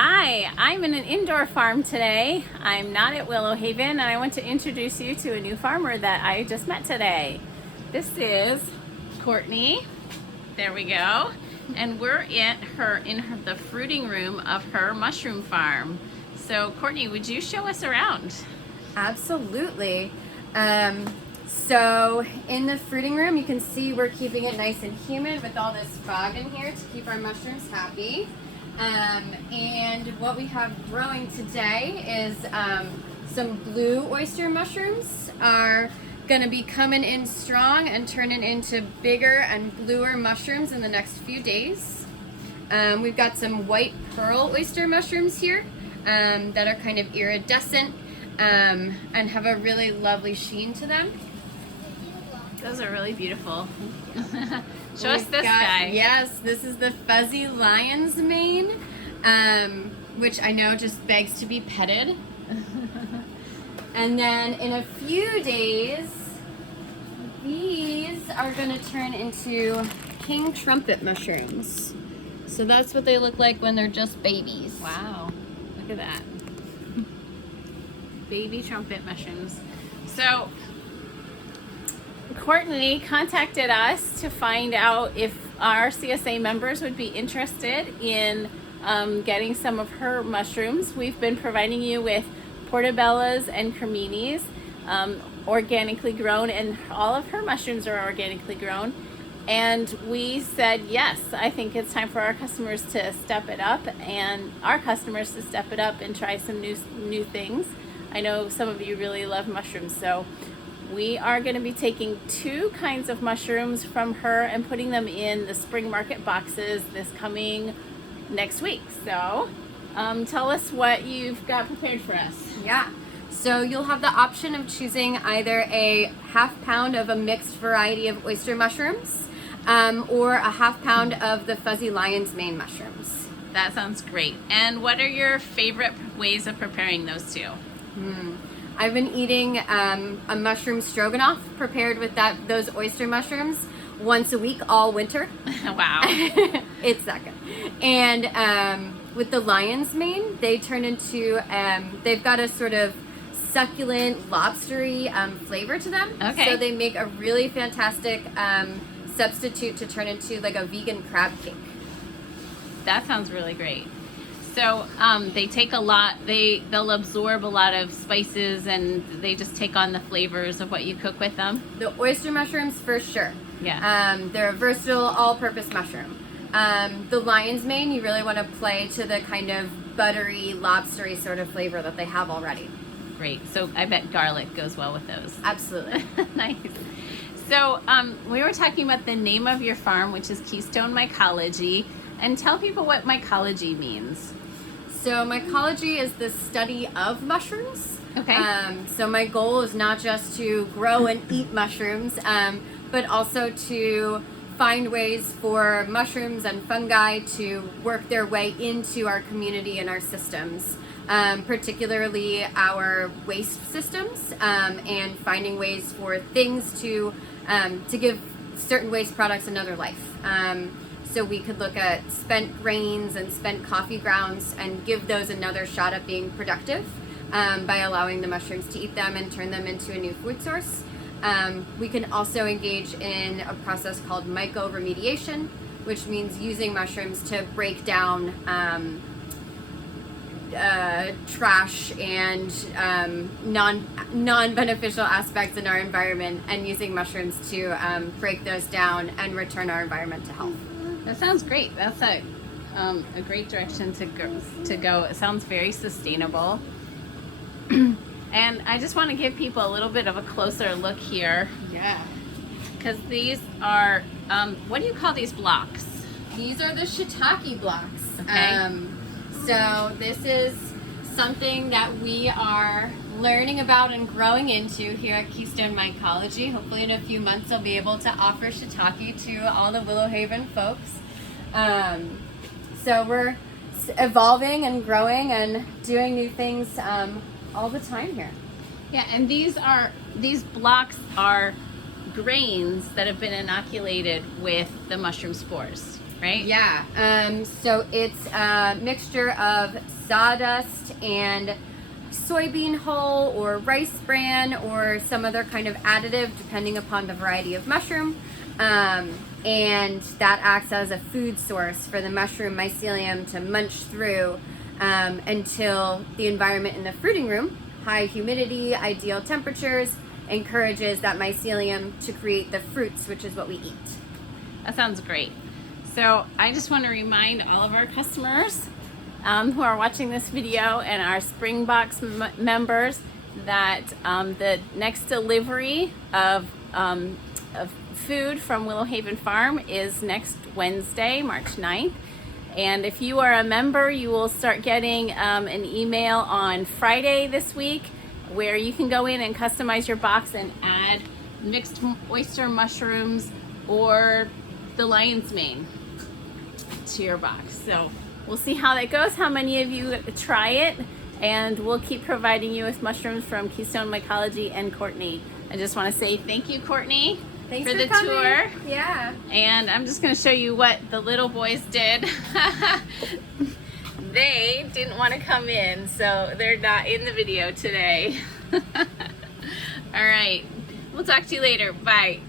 Hi, I'm in an indoor farm today. I'm not at Willow Haven, and I want to introduce you to a new farmer that I just met today. This is Courtney. There we go. And we're in the fruiting room of her mushroom farm. So Courtney, would you show us around? Absolutely. So in the fruiting room, you can see we're keeping it nice and humid with all this fog in here to keep our mushrooms happy. And what we have growing today is some blue oyster mushrooms are going to be coming in strong and turning into bigger and bluer mushrooms in the next few days. We've got some white pearl oyster mushrooms here that are kind of iridescent and have a really lovely sheen to them. Those are really beautiful. Show us this guy. Yes, this is the fuzzy lion's mane, which I know just begs to be petted. And then in a few days, these are going to turn into king trumpet mushrooms. So that's what they look like when they're just babies. Wow, look at that. Baby trumpet mushrooms. So Courtney contacted us to find out if our CSA members would be interested in getting some of her mushrooms. We've been providing you with portobellas and creminis, organically grown, and all of her mushrooms are organically grown. And we said, yes, I think it's time for our customers to step it up, and our customers to step it up and try some new things. I know some of you really love mushrooms, so we are going to be taking 2 kinds of mushrooms from her and putting them in the spring market boxes this coming next week. So tell us what you've got prepared for us. Yeah, so you'll have the option of choosing either a ½ pound of a mixed variety of oyster mushrooms or a ½ pound of the fuzzy lion's mane mushrooms. That sounds great. And what are your favorite ways of preparing those 2? I've been eating a mushroom stroganoff prepared with those oyster mushrooms once a week all winter. Wow. It's that good. And with the lion's mane, they turn into, they've got a sort of succulent, lobstery flavor to them. Okay. So they make a really fantastic substitute to turn into like a vegan crab cake. That sounds really great. So they take a lot, they'll absorb a lot of spices, and they just take on the flavors of what you cook with them. The oyster mushrooms, for sure. Yeah. They're a versatile, all-purpose mushroom. The lion's mane, you really want to play to the kind of buttery, lobstery sort of flavor that they have already. Great. So I bet garlic goes well with those. Absolutely. Nice. So we were talking about the name of your farm, which is Keystone Mycology, and tell people what mycology means. So mycology is the study of mushrooms. Okay. So my goal is not just to grow and eat mushrooms, but also to find ways for mushrooms and fungi to work their way into our community and our systems, particularly our waste systems, and finding ways for things to give certain waste products another life. So we could look at spent grains and spent coffee grounds and give those another shot at being productive by allowing the mushrooms to eat them and turn them into a new food source. We can also engage in a process called mycoremediation, which means using mushrooms to break down trash and non-beneficial aspects in our environment, and using mushrooms to break those down and return our environment to health. That sounds great. That's a great direction to go. It sounds very sustainable. And I just want to give people a little bit of a closer look here. Yeah. Because these are, what do you call these blocks? These are the shiitake blocks. Okay. So this is something that we are learning about and growing into here at Keystone Mycology. Hopefully in a few months I'll be able to offer shiitake to all the Willow Haven folks. So we're evolving and growing and doing new things all the time here. Yeah, and these blocks are grains that have been inoculated with the mushroom spores. right? Yeah, so it's a mixture of sawdust and soybean hull or rice bran or some other kind of additive depending upon the variety of mushroom. And that acts as a food source for the mushroom mycelium to munch through until the environment in the fruiting room, high humidity, ideal temperatures, encourages that mycelium to create the fruits, which is what we eat. That sounds great. So I just want to remind all of our customers who are watching this video and our Springbox members that the next delivery of food from Willow Haven Farm is next Wednesday, March 9th. And if you are a member, you will start getting an email on Friday this week where you can go in and customize your box and add mixed oyster mushrooms or the lion's mane to your box. So we'll see how that goes, how many of you try it, and we'll keep providing you with mushrooms from Keystone Mycology and Courtney. I just want to say thank you, Courtney, Thanks for the coming. tour. Yeah. And I'm just going to show you what the little boys did. They didn't want to come in, so they're not in the video today. All right. We'll talk to you later. Bye.